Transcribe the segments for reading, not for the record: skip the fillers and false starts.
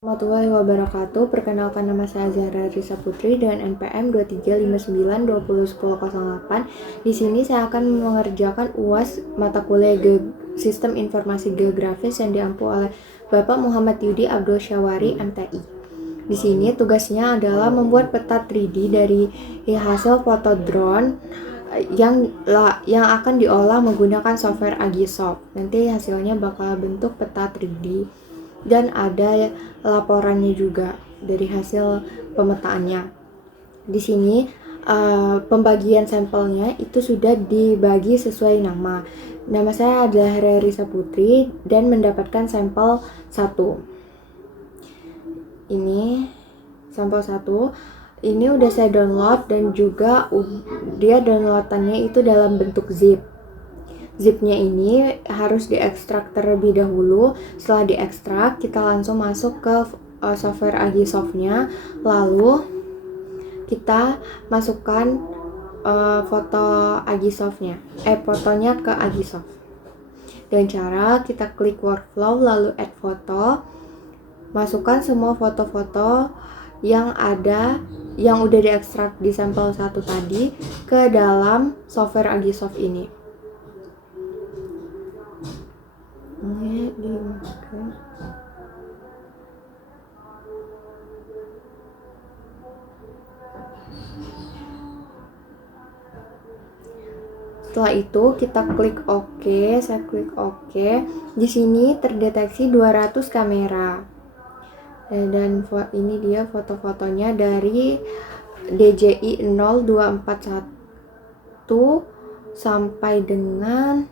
Warahmatullahi wabarakatuh. Perkenalkan, nama saya Zahra Risa Putri dengan NPM 2359201008. Di sini saya akan mengerjakan UAS mata kuliah Sistem Informasi Geografis yang diampu oleh Bapak Muhammad Yudi Abdul Syawari, MTI. Di sini tugasnya adalah membuat peta 3D dari hasil foto drone yang akan diolah menggunakan software Agisoft. Nanti hasilnya bakal bentuk peta 3D. Dan ada laporannya juga dari hasil pemetaannya. Di sini pembagian sampelnya itu sudah dibagi sesuai nama. Nama saya adalah Risa Putri dan mendapatkan sampel 1. Ini sampel 1. Ini udah saya download dan juga dia downloadannya itu dalam bentuk zip. Zipnya ini harus diekstrak terlebih dahulu. Setelah diekstrak, kita langsung masuk ke software Agisoft-nya. Lalu kita masukkan foto Agisoft-nya, fotonya ke Agisoft. Dengan cara kita klik workflow lalu add foto. Masukkan semua foto-foto yang ada yang udah diekstrak di sampel 1 tadi ke dalam software Agisoft ini. Setelah itu kita klik OK, saya klik OK. Di sini terdeteksi 200 kamera. Dan ini dia foto-fotonya dari DJI 0241 sampai dengan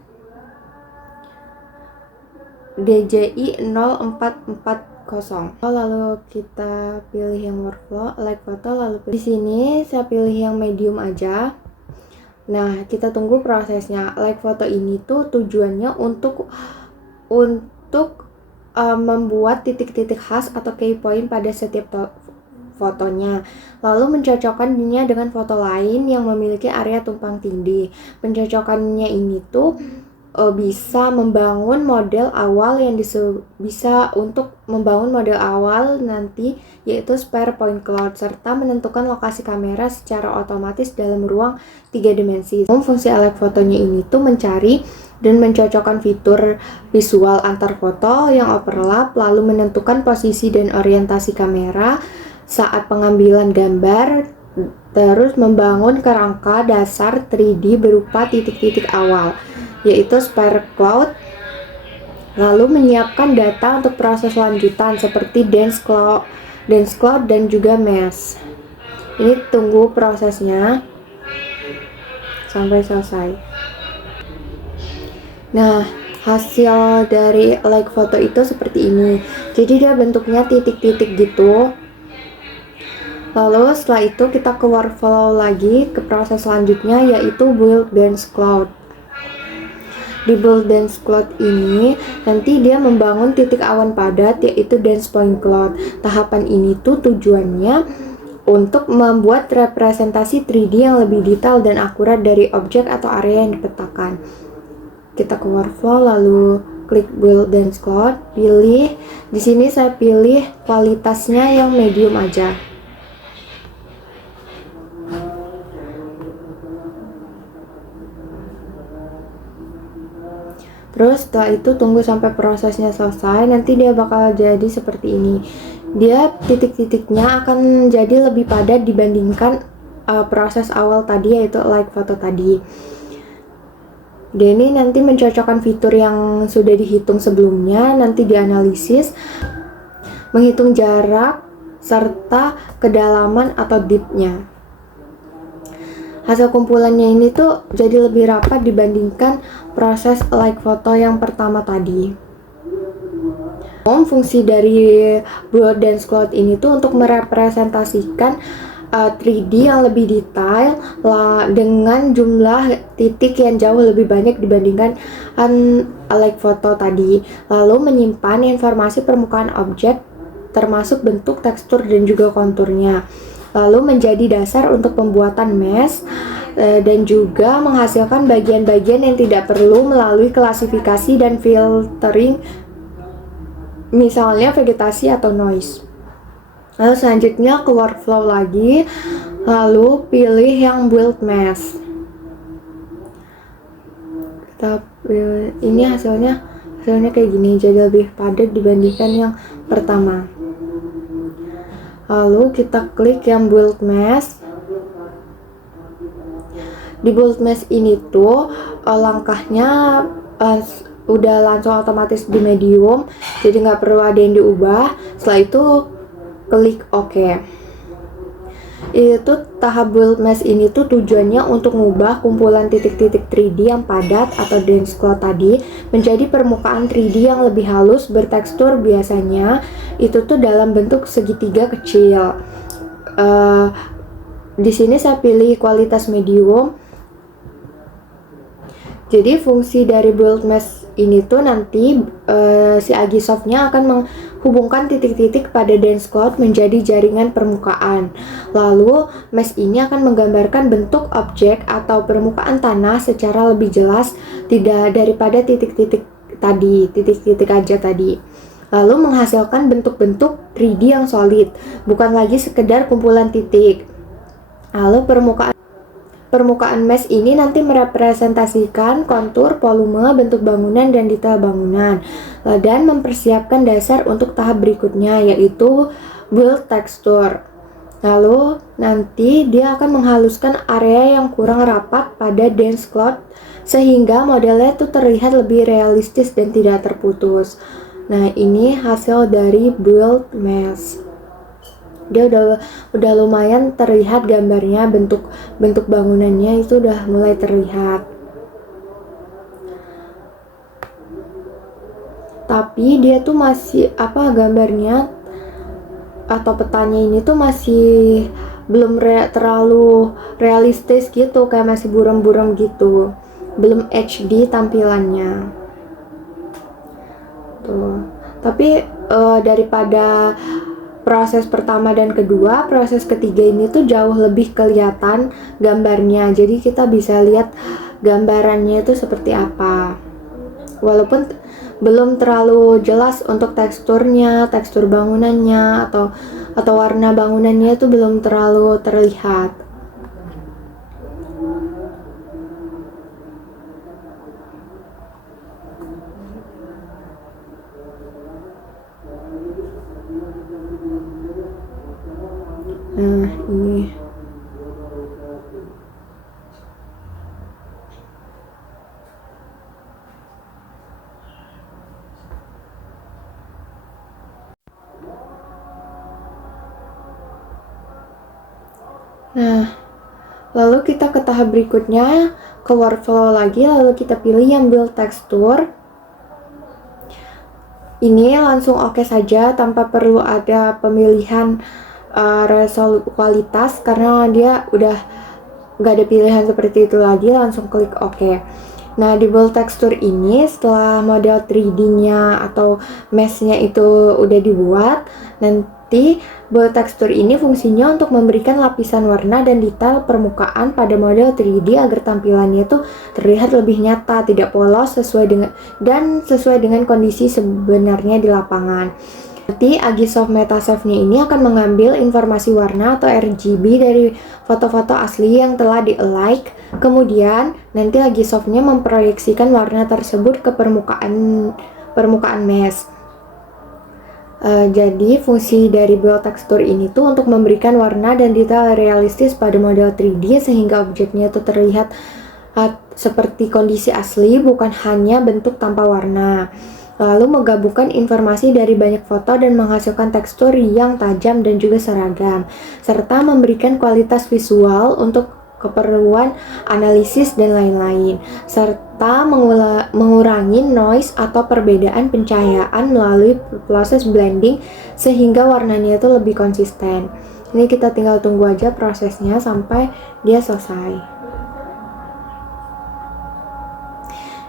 DJI 0440. Lalu kita pilih yang workflow, like foto, lalu di sini saya pilih yang medium aja. Nah, kita tunggu prosesnya. Like foto ini tuh tujuannya untuk membuat titik-titik khas atau key point pada setiap fotonya, lalu mencocokkannya dengan foto lain yang memiliki area tumpang tindih. Pencocokannya ini tuh bisa membangun model awal bisa untuk membangun model awal nanti, yaitu spare point cloud, serta menentukan lokasi kamera secara otomatis dalam ruang 3 dimensi. Fungsi like fotonya ini tuh mencari dan mencocokkan fitur visual antar foto yang overlap, lalu menentukan posisi dan orientasi kamera saat pengambilan gambar, terus membangun kerangka dasar 3D berupa titik-titik awal, yaitu spare cloud, lalu menyiapkan data untuk proses lanjutan seperti dense cloud dan juga mesh. Ini tunggu prosesnya sampai selesai. Nah, hasil dari like foto itu seperti ini. Jadi dia bentuknya titik-titik gitu. Lalu setelah itu kita ke workflow lagi, ke proses selanjutnya yaitu build dense cloud. Di build dense cloud ini nanti dia membangun titik awan padat, yaitu dense point cloud. Tahapan ini tuh tujuannya untuk membuat representasi 3D yang lebih detail dan akurat dari objek atau area yang dipetakan. Kita ke workflow lalu klik build dense cloud, pilih. Di sini saya pilih kualitasnya yang medium aja. Terus setelah itu tunggu sampai prosesnya selesai, nanti dia bakal jadi seperti ini. Dia titik-titiknya akan jadi lebih padat dibandingkan proses awal tadi, yaitu like foto tadi. Dia ini nanti mencocokkan fitur yang sudah dihitung sebelumnya, nanti dianalisis, menghitung jarak, serta kedalaman atau depth-nya. Hasil kumpulannya ini tuh jadi lebih rapat dibandingkan proses like foto yang pertama tadi. Fungsi dari build dense cloud ini tuh untuk merepresentasikan 3D yang lebih detail dengan jumlah titik yang jauh lebih banyak dibandingkan like foto tadi. Lalu menyimpan informasi permukaan objek termasuk bentuk, tekstur, dan juga konturnya. Lalu menjadi dasar untuk pembuatan mesh dan juga menghasilkan bagian-bagian yang tidak perlu melalui klasifikasi dan filtering misalnya vegetasi atau noise. Lalu selanjutnya ke workflow lagi, lalu pilih yang build mask. Ini hasilnya kayak gini, jadi lebih padat dibandingkan yang pertama. Lalu kita klik yang build mask. Di build mask ini tuh langkahnya udah langsung otomatis di medium, jadi nggak perlu ada yang diubah. Setelah itu klik OK. Itu tahap build mask ini tuh tujuannya untuk mengubah kumpulan titik-titik 3D yang padat atau dense cloud tadi menjadi permukaan 3D yang lebih halus bertekstur. Biasanya itu tuh dalam bentuk segitiga kecil. Di sini saya pilih kualitas medium. Jadi fungsi dari build mask ini tuh nanti si Agisoft-nya akan menghubungkan titik-titik pada dense cloud menjadi jaringan permukaan. Lalu mesh ini akan menggambarkan bentuk objek atau permukaan tanah secara lebih jelas, tidak daripada titik-titik tadi, titik-titik aja tadi. Lalu menghasilkan bentuk-bentuk 3D yang solid, bukan lagi sekedar kumpulan titik. Lalu permukaan mesh ini nanti merepresentasikan kontur, volume, bentuk bangunan, dan detail bangunan, dan mempersiapkan dasar untuk tahap berikutnya, yaitu build texture. Lalu nanti dia akan menghaluskan area yang kurang rapat pada dense cloud sehingga modelnya itu terlihat lebih realistis dan tidak terputus. Nah, ini hasil dari build mesh. Dia udah lumayan terlihat gambarnya, bentuk bangunannya itu udah mulai terlihat. Tapi dia tuh masih gambarnya atau petanya ini tuh masih belum terlalu realistis gitu, kayak masih buram-buram gitu, belum HD tampilannya tuh. Tapi daripada proses pertama dan kedua, proses ketiga ini tuh jauh lebih kelihatan gambarnya, jadi kita bisa lihat gambarannya itu seperti apa. Walaupun belum terlalu jelas untuk teksturnya, tekstur bangunannya atau warna bangunannya itu belum terlalu terlihat. Nah, ini. Nah, lalu kita ke tahap berikutnya, ke workflow lagi, lalu kita pilih yang build texture. Ini langsung oke saja tanpa perlu ada pemilihan kualitas, karena dia udah gak ada pilihan seperti itu lagi, langsung klik OK. Nah, di build texture ini setelah model 3D-nya atau mesh-nya itu udah dibuat, nanti build texture ini fungsinya untuk memberikan lapisan warna dan detail permukaan pada model 3D agar tampilannya itu terlihat lebih nyata, tidak polos, sesuai dengan kondisi sebenarnya di lapangan. Nanti Agisoft Metashape-nya ini akan mengambil informasi warna atau RGB dari foto-foto asli yang telah di-alike. Kemudian nanti Agisoft-nya memproyeksikan warna tersebut ke permukaan mesh. Jadi fungsi dari build texture ini tuh untuk memberikan warna dan detail realistis pada model 3D sehingga objeknya itu terlihat seperti kondisi asli, bukan hanya bentuk tanpa warna. Lalu menggabungkan informasi dari banyak foto dan menghasilkan tekstur yang tajam dan juga seragam, serta memberikan kualitas visual untuk keperluan analisis dan lain-lain, serta mengurangi noise atau perbedaan pencahayaan melalui proses blending sehingga warnanya itu lebih konsisten. Ini kita tinggal tunggu aja prosesnya sampai dia selesai.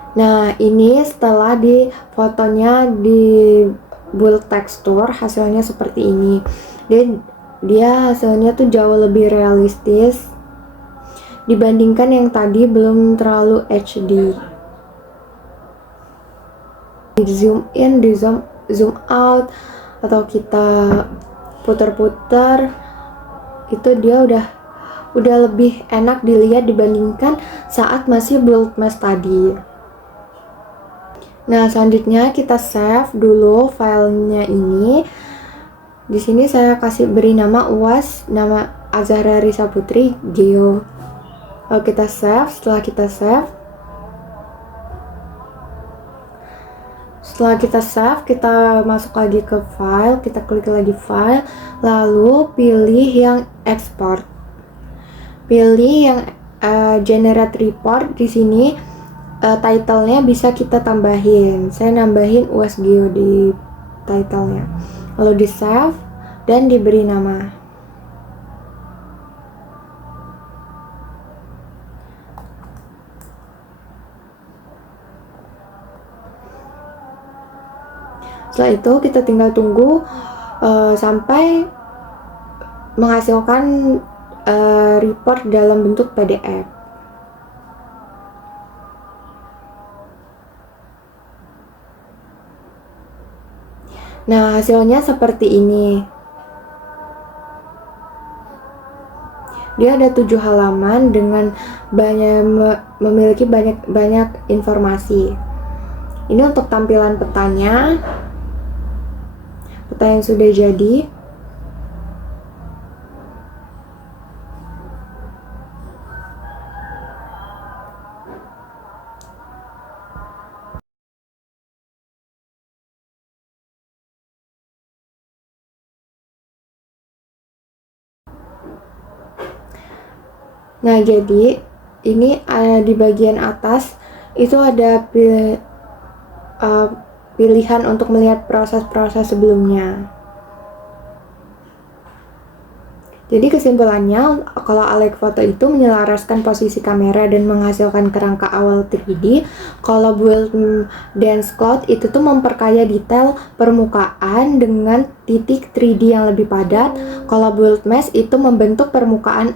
Nah, ini setelah di fotonya di build texture, hasilnya seperti ini. Dia hasilnya tuh jauh lebih realistis dibandingkan yang tadi belum terlalu HD. Di zoom in, di zoom zoom out atau kita putar-putar, itu dia udah lebih enak dilihat dibandingkan saat masih build mesh tadi. Nah, selanjutnya kita save dulu filenya ini. Di sini saya kasih beri nama UAS, nama Azahra Risa Putri Geo. Lalu kita save. Setelah kita save, kita masuk lagi ke file, kita klik lagi file, lalu pilih yang export. Pilih yang generate report. Di sini title-nya bisa kita tambahin. Saya nambahin UAS Geo di title-nya. Lalu di save dan diberi nama. Setelah itu kita tinggal tunggu sampai menghasilkan report dalam bentuk PDF. Nah, hasilnya seperti ini. Dia ada 7 halaman dengan memiliki banyak informasi. Ini untuk tampilan petanya. Peta yang sudah jadi. Nah, jadi ini di bagian atas itu ada pilihan untuk melihat proses-proses sebelumnya. Jadi kesimpulannya, kalau Alex Photo itu menyelaraskan posisi kamera dan menghasilkan kerangka awal 3D, kalau Build Dense Cloud itu tuh memperkaya detail permukaan dengan titik 3D yang lebih padat. Kalau Build Mesh itu membentuk permukaan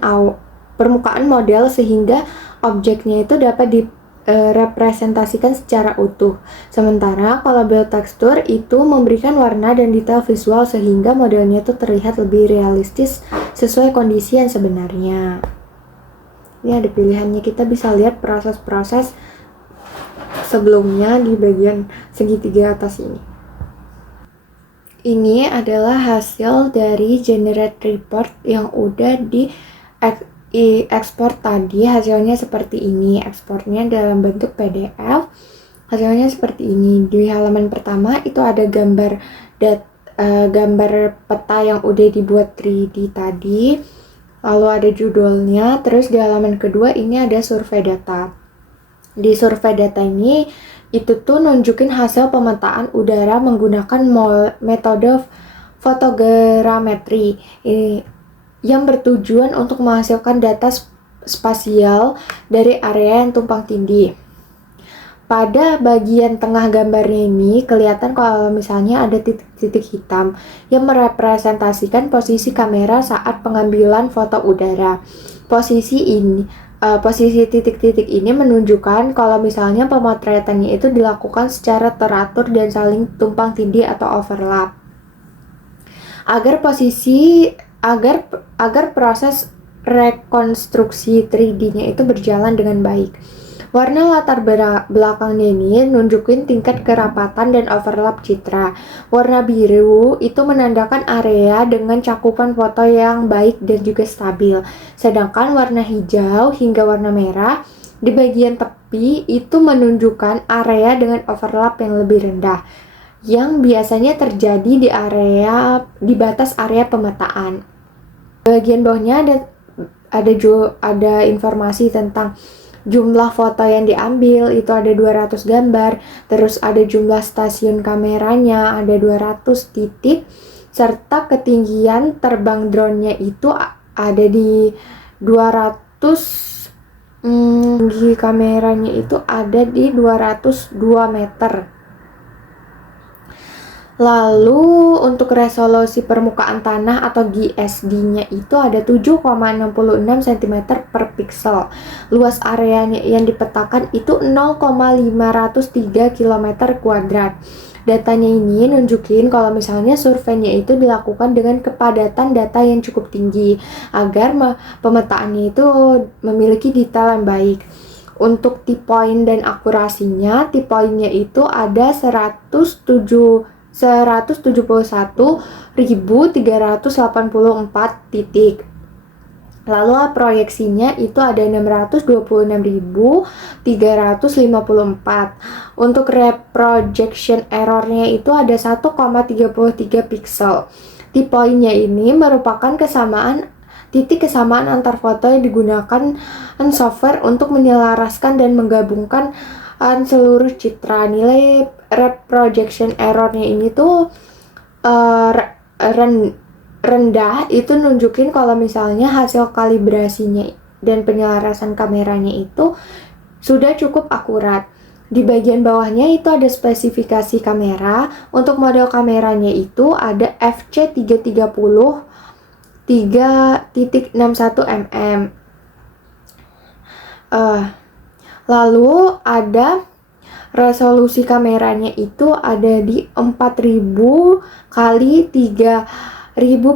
model sehingga objeknya itu dapat direpresentasikan secara utuh. Sementara kalau Build Texture itu memberikan warna dan detail visual sehingga modelnya itu terlihat lebih realistis sesuai kondisi yang sebenarnya. Ini ada pilihannya, kita bisa lihat proses-proses sebelumnya di bagian segitiga atas ini. Ini adalah hasil dari generate report yang udah di ekspor tadi. Hasilnya seperti ini. Ekspornya dalam bentuk PDF. Hasilnya seperti ini. Di halaman pertama itu ada gambar peta yang udah dibuat 3D tadi. Lalu ada judulnya. Terus di halaman kedua ini ada survei data. Di survei data ini itu tuh nunjukin hasil pemetaan udara menggunakan metode fotogrametri yang bertujuan untuk menghasilkan data spasial dari area yang tumpang tindih. Pada bagian tengah gambarnya ini kelihatan kalau misalnya ada titik-titik hitam yang merepresentasikan posisi kamera saat pengambilan foto udara. Posisi titik-titik ini menunjukkan kalau misalnya pemotretannya itu dilakukan secara teratur dan saling tumpang tindih atau overlap. Agar proses rekonstruksi 3D-nya itu berjalan dengan baik. Warna latar belakangnya ini nunjukin tingkat kerapatan dan overlap citra. Warna biru itu menandakan area dengan cakupan foto yang baik dan juga stabil. Sedangkan warna hijau hingga warna merah di bagian tepi itu menunjukkan area dengan overlap yang lebih rendah, yang biasanya terjadi di batas area pemetaan. Bagian bawahnya ada informasi tentang jumlah foto yang diambil, itu ada 200 gambar, terus ada jumlah stasiun kameranya, ada 200 titik, serta ketinggian terbang drone-nya itu ada di 200, tinggi kameranya itu ada di 202 meter. Lalu untuk resolusi permukaan tanah atau GSD-nya itu ada 7,66 cm per pixel. Luas areanya yang dipetakan itu 0,503 km². Datanya ini nunjukin kalau misalnya surveinya itu dilakukan dengan kepadatan data yang cukup tinggi agar pemetaannya itu memiliki detail yang baik. Untuk T-point dan akurasinya, T-pointnya itu ada 171.384 titik. Lalu proyeksinya itu ada 626.354. Untuk reprojection errornya itu ada 1,33 pixel. T-pointnya ini merupakan titik kesamaan antar foto yang digunakan software untuk menyelaraskan dan menggabungkan seluruh citra. Nilai reprojection errornya ini tuh rendah, itu nunjukin kalau misalnya hasil kalibrasinya dan penyelarasan kameranya itu sudah cukup akurat. Di bagian bawahnya itu ada spesifikasi kamera. Untuk model kameranya itu ada FC330 3.61 mm. Lalu ada resolusi kameranya itu ada di 4000 kali 3000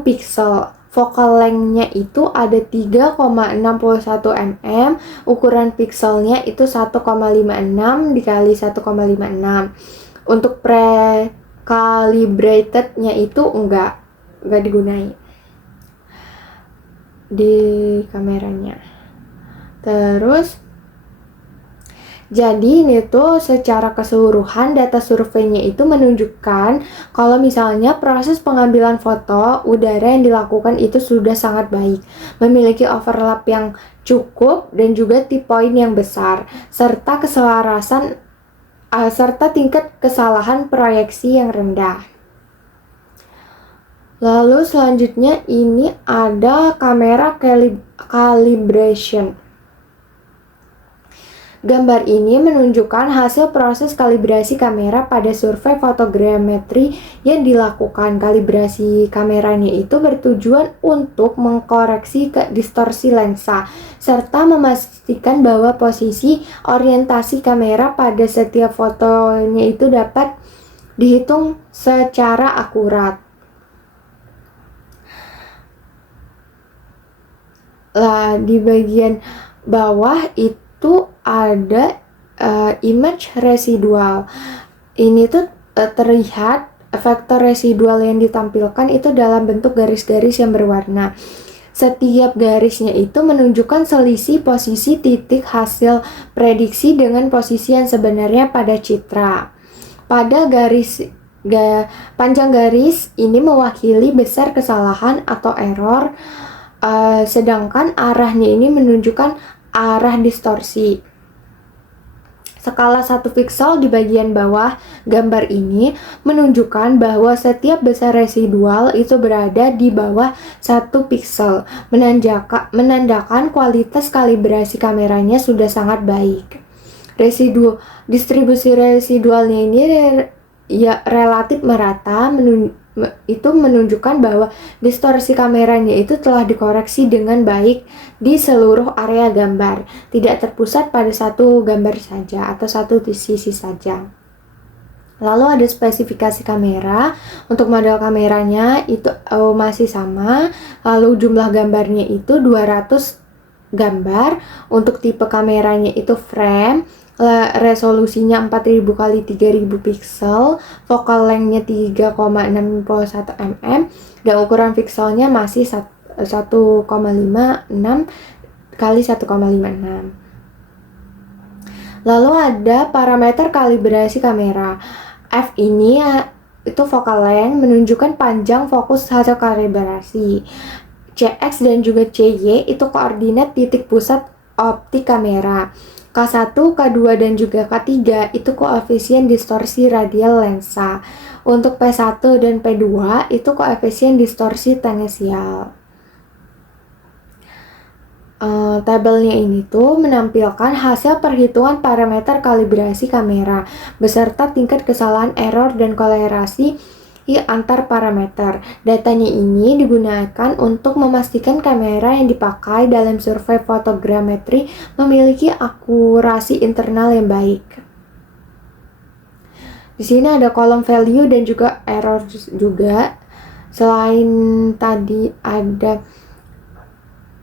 pixel. Focal length-nya itu ada 3,61 mm. Ukuran pixelnya itu 1,56 dikali 1,56. Untuk pre-calibrated-nya itu enggak digunain di kameranya. Terus jadi ini tuh secara keseluruhan data surveinya itu menunjukkan kalau misalnya proses pengambilan foto udara yang dilakukan itu sudah sangat baik, memiliki overlap yang cukup dan juga T-point yang besar, serta keselarasan serta tingkat kesalahan proyeksi yang rendah. Lalu selanjutnya ini ada kamera calibration. Gambar ini menunjukkan hasil proses kalibrasi kamera pada survei fotogrametri yang dilakukan. Kalibrasi kameranya itu bertujuan untuk mengkoreksi distorsi lensa serta memastikan bahwa posisi orientasi kamera pada setiap fotonya itu dapat dihitung secara akurat. Lah di bagian bawah itu ada image residual. Ini tuh terlihat vektor residual yang ditampilkan itu dalam bentuk garis-garis yang berwarna. Setiap garisnya itu menunjukkan selisih posisi titik hasil prediksi dengan posisi yang sebenarnya pada citra. Pada panjang garis ini mewakili besar kesalahan atau error, sedangkan arahnya ini menunjukkan arah distorsi. Skala 1 pixel di bagian bawah gambar ini menunjukkan bahwa setiap besar residual itu berada di bawah 1 pixel, menandakan kualitas kalibrasi kameranya sudah sangat baik. Distribusi residualnya ini ya relatif merata, itu menunjukkan bahwa distorsi kameranya itu telah dikoreksi dengan baik di seluruh area gambar, tidak terpusat pada satu gambar saja atau satu sisi saja. Lalu ada spesifikasi kamera. Untuk model kameranya itu masih sama. Lalu jumlah gambarnya itu 200 gambar. Untuk tipe kameranya itu frame. Resolusinya 4000 kali 3000 pixel, focal length-nya 3,61 mm, dan ukuran pixelnya masih 1,56 kali 1,56. Lalu ada parameter kalibrasi kamera. F ini itu focal length, menunjukkan panjang fokus hasil kalibrasi. CX dan juga CY itu koordinat titik pusat optik kamera. K1, K2, dan juga K3 itu koefisien distorsi radial lensa. Untuk P1 dan P2 itu koefisien distorsi tendensial. Tabelnya ini tuh menampilkan hasil perhitungan parameter kalibrasi kamera beserta tingkat kesalahan error dan kolerasi antar parameter. Datanya ini digunakan untuk memastikan kamera yang dipakai dalam survei fotogrametri memiliki akurasi internal yang baik. Di sini ada kolom value dan juga error juga. Selain tadi ada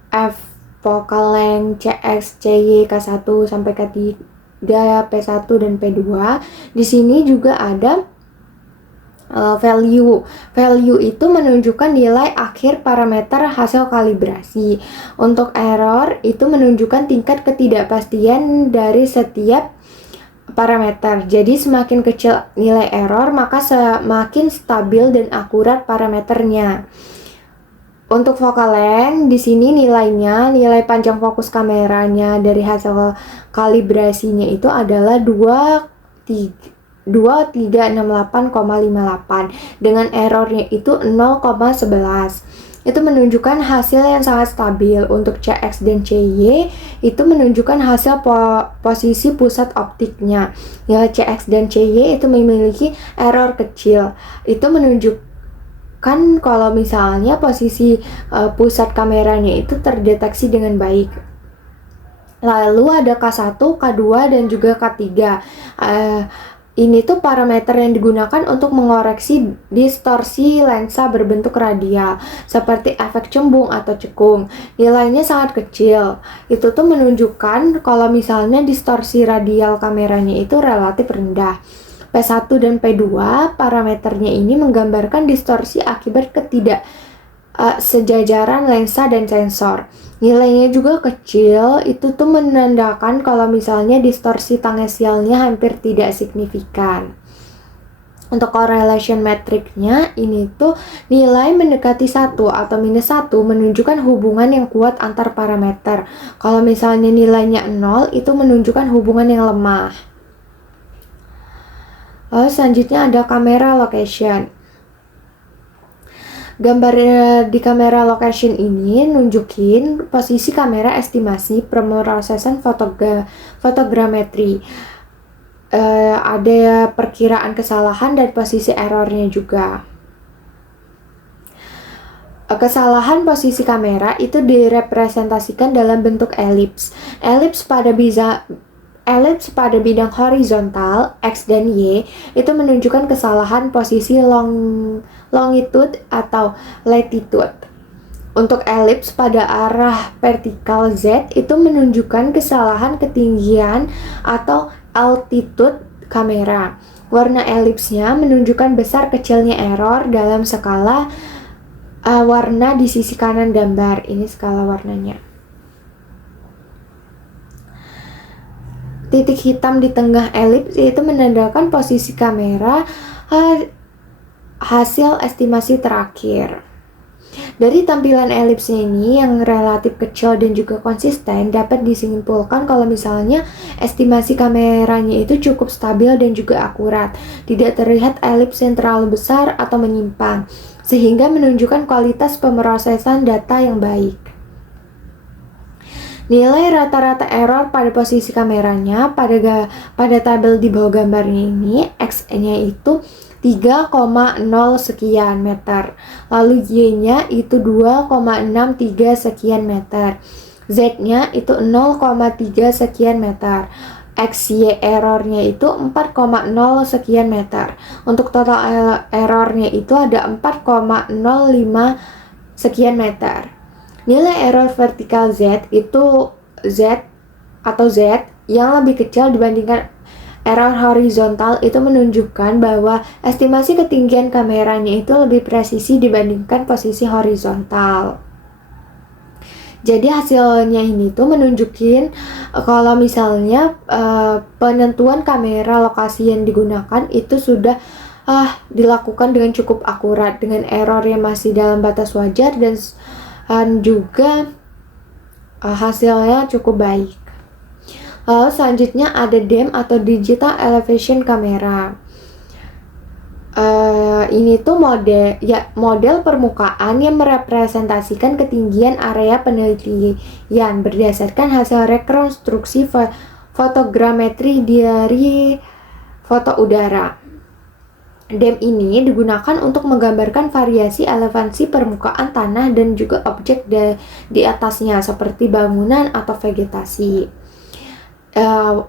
F focal length, CX, CY, K1 sampai K3, P1 dan P2. Di sini juga ada value. Value itu menunjukkan nilai akhir parameter hasil kalibrasi. Untuk error itu menunjukkan tingkat ketidakpastian dari setiap parameter. Jadi semakin kecil nilai error, maka semakin stabil dan akurat parameternya. Untuk focal length, di sini nilainya, nilai panjang fokus kameranya dari hasil kalibrasinya itu adalah 2368,58 dengan errornya itu 0,11. Itu menunjukkan hasil yang sangat stabil. Untuk CX dan CY itu menunjukkan hasil posisi pusat optiknya. Nilai CX dan CY itu memiliki error kecil. Itu menunjukkan kalau misalnya posisi pusat kameranya itu terdeteksi dengan baik. Lalu ada K1, K2 dan juga K3. Ini tuh parameter yang digunakan untuk mengoreksi distorsi lensa berbentuk radial, seperti efek cembung atau cekung. Nilainya sangat kecil. Itu tuh menunjukkan kalau misalnya distorsi radial kameranya itu relatif rendah. P1 dan P2 parameternya ini menggambarkan distorsi akibat sejajaran lensa dan sensor. Nilainya juga kecil, itu tuh menandakan kalau misalnya distorsi tangesialnya hampir tidak signifikan. Untuk correlation metricnya ini tuh nilai mendekati 1 atau minus 1 menunjukkan hubungan yang kuat antar parameter. Kalau misalnya nilainya 0 itu menunjukkan hubungan yang lemah. Lalu selanjutnya ada camera location. Gambar di kamera location ini nunjukin posisi kamera estimasi pemrosesan fotogrametri. Ada perkiraan kesalahan dan posisi errornya juga. Kesalahan posisi kamera itu direpresentasikan dalam bentuk elips. Elips pada bidang horizontal X dan Y itu menunjukkan kesalahan posisi longitude atau latitude. Untuk elips pada arah vertikal Z itu menunjukkan kesalahan ketinggian atau altitude kamera. Warna elipsnya menunjukkan besar kecilnya error dalam skala warna di sisi kanan gambar. Ini skala warnanya. Titik hitam di tengah elips itu menandakan posisi kamera hasil estimasi terakhir. Dari tampilan elipsnya ini yang relatif kecil dan juga konsisten, dapat disimpulkan kalau misalnya estimasi kameranya itu cukup stabil dan juga akurat. Tidak terlihat elips yang terlalu besar atau menyimpang, sehingga menunjukkan kualitas pemrosesan data yang baik. Nilai rata-rata error pada posisi kameranya pada tabel di bawah gambarnya ini, X-nya itu 3,0 sekian meter, lalu Y-nya itu 2,63 sekian meter, Z-nya itu 0,3 sekian meter, XY errornya itu 4,0 sekian meter. Untuk total errornya itu ada 4,05 sekian meter. Nilai error vertikal Z itu Z yang lebih kecil dibandingkan error horizontal itu menunjukkan bahwa estimasi ketinggian kameranya itu lebih presisi dibandingkan posisi horizontal. Jadi hasilnya ini tuh menunjukin kalau misalnya penentuan kamera lokasi yang digunakan itu sudah dilakukan dengan cukup akurat, dengan error yang masih dalam batas wajar dan juga hasilnya cukup baik. Lalu selanjutnya ada DEM atau Digital Elevation Camera. Ini tuh model permukaan yang merepresentasikan ketinggian area penelitian berdasarkan hasil rekonstruksi fotogrametri dari foto udara. DEM ini digunakan untuk menggambarkan variasi elevasi permukaan tanah dan juga objek di atasnya seperti bangunan atau vegetasi.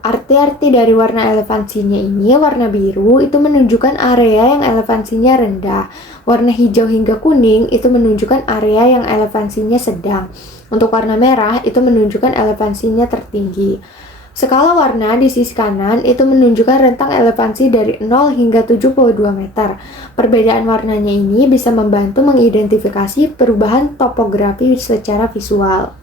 arti-arti dari warna elevansinya ini, warna biru itu menunjukkan area yang elevansinya rendah, warna hijau hingga kuning itu menunjukkan area yang elevansinya sedang, untuk warna merah itu menunjukkan elevansinya tertinggi. Skala warna di sisi kanan itu menunjukkan rentang elevansi dari 0 hingga 72 meter. Perbedaan warnanya ini bisa membantu mengidentifikasi perubahan topografi secara visual.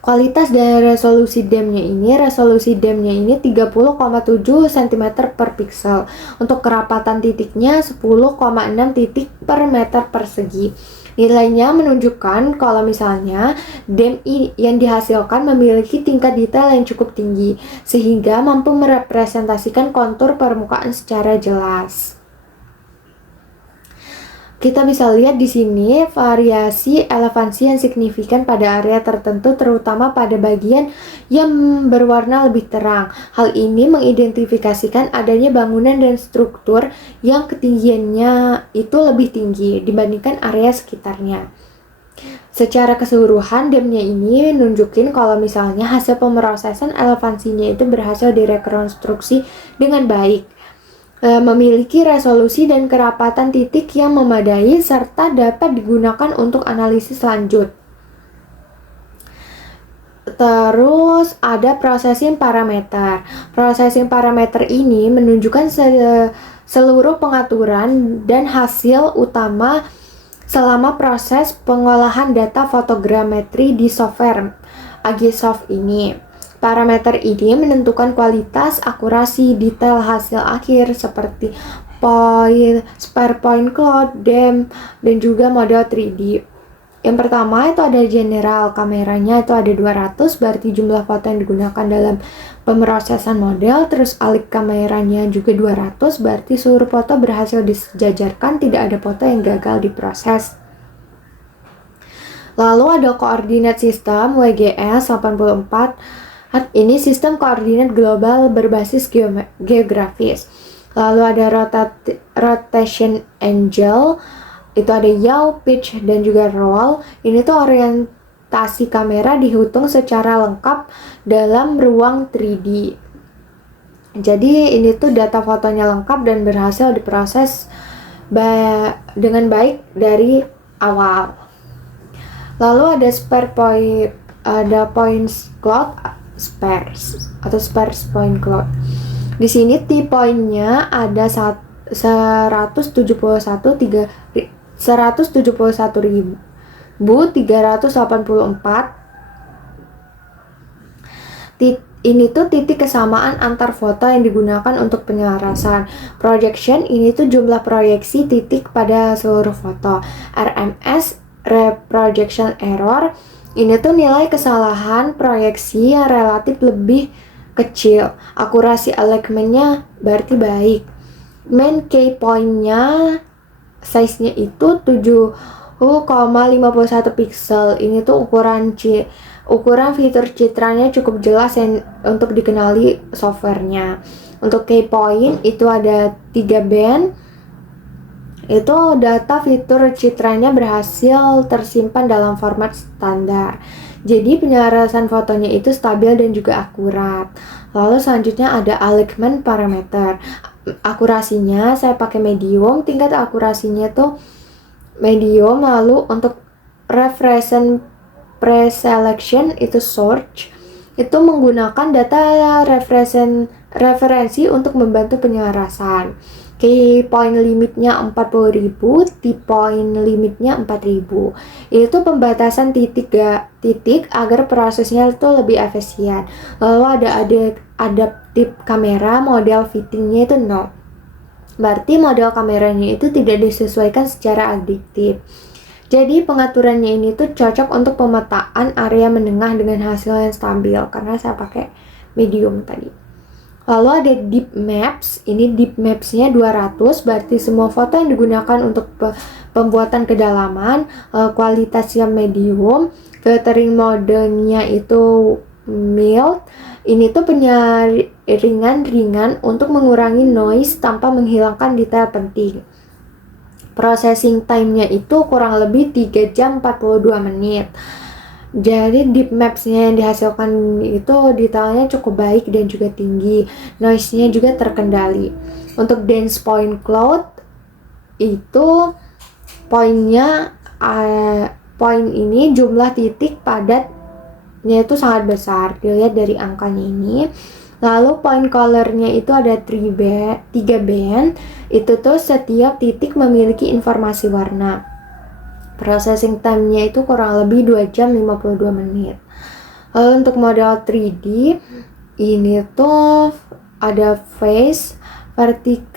Kualitas dan resolusi DEM-nya ini 30,7 cm per pixel. Untuk kerapatan titiknya 10,6 titik per meter persegi. Nilainya menunjukkan kalau misalnya DEM yang dihasilkan memiliki tingkat detail yang cukup tinggi, sehingga mampu merepresentasikan kontur permukaan secara jelas. Kita bisa lihat di sini variasi elevansi yang signifikan pada area tertentu, terutama pada bagian yang berwarna lebih terang. Hal ini mengidentifikasikan adanya bangunan dan struktur yang ketinggiannya itu lebih tinggi dibandingkan area sekitarnya. Secara keseluruhan, DEM-nya ini nunjukin kalau misalnya hasil pemrosesan elevansinya itu berhasil direkonstruksi dengan baik, memiliki resolusi dan kerapatan titik yang memadai, serta dapat digunakan untuk analisis lanjut. Terus ada processing parameter. Processing parameter ini menunjukkan seluruh pengaturan dan hasil utama selama proses pengolahan data fotogrametri di software Agisoft ini. Parameter ini menentukan kualitas, akurasi, detail hasil akhir seperti spare point cloud, DEM, dan juga model 3D. Yang pertama itu ada general, kameranya itu ada 200, berarti jumlah foto yang digunakan dalam pemrosesan model. Terus alik kameranya juga 200, berarti seluruh foto berhasil disejajarkan, tidak ada foto yang gagal diproses. Lalu ada koordinat sistem WGS 84. Ini sistem koordinat global berbasis geografis. Lalu ada rotation angle, itu ada yaw, pitch, dan juga roll. Ini tuh orientasi kamera dihitung secara lengkap dalam ruang 3D. Jadi ini tuh data fotonya lengkap dan berhasil diproses dengan baik dari awal. Lalu ada spare point, ada points cloud, spares point cloud. Di sini T-point-nya ada 171.384. Ini tuh titik kesamaan antar foto yang digunakan untuk penyelarasan. Projection ini tuh jumlah proyeksi titik pada seluruh foto. RMS, reprojection error, ini tuh nilai kesalahan proyeksi yang relatif lebih kecil. Akurasi alignment-nya berarti baik. Main key point-nya size-nya itu 7,51 pixel. Ini tuh ukuran fitur citranya cukup jelas yang untuk dikenali softwarenya. Untuk key point itu ada 3 band. Itu data fitur citranya berhasil tersimpan dalam format standar. Jadi penyelarasan fotonya itu stabil dan juga akurat. Lalu selanjutnya ada alignment parameter. Akurasinya saya pakai medium, tingkat akurasinya tuh medium. Lalu untuk reference preselection itu search, itu menggunakan data referensi untuk membantu penyelarasan. Key point limitnya 40.000, T-point limitnya 4.000. Itu pembatasan titik agar prosesnya itu lebih efisien. Lalu ada adaptive kamera, model fittingnya itu 0. Berarti model kameranya itu tidak disesuaikan secara adaptif. Jadi pengaturannya ini tuh cocok untuk pemetaan area menengah dengan hasil yang stabil, karena saya pakai medium tadi. Lalu ada deep maps. Ini deep maps-nya 200, berarti semua foto yang digunakan untuk pembuatan kedalaman. Kualitasnya medium. Filtering mode-nya itu mild. Ini tuh penyaringan ringan untuk mengurangi noise tanpa menghilangkan detail penting. Processing time-nya itu kurang lebih 3 jam 42 menit. Jadi deep maps-nya yang dihasilkan itu detailnya cukup baik dan juga tinggi, noise-nya juga terkendali. Untuk dense point cloud itu poinnya poin ini jumlah titik padatnya itu sangat besar, dilihat dari angkanya ini. Lalu point color-nya itu ada 3 band, itu tuh setiap titik memiliki informasi warna. Processing time-nya itu kurang lebih 2 jam 52 menit. Lalu untuk model 3D ini tuh ada phase, vertex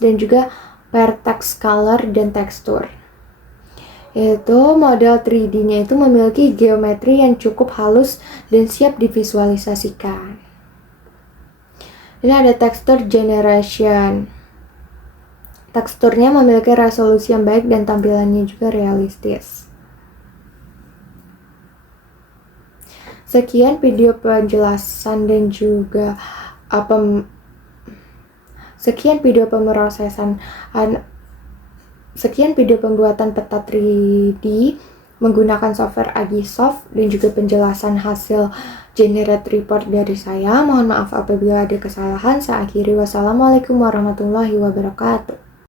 dan juga vertex color dan tekstur. Itu model 3D-nya itu memiliki geometri yang cukup halus dan siap divisualisasikan. Ini ada texture generation. Teksturnya memiliki resolusi yang baik dan tampilannya juga realistis. Sekian video penjelasan dan juga sekian video pembuatan peta 3D menggunakan software Agisoft dan juga penjelasan hasil generate report dari saya. Mohon maaf apabila ada kesalahan. Saya akhiri. Wassalamualaikum warahmatullahi wabarakatuh.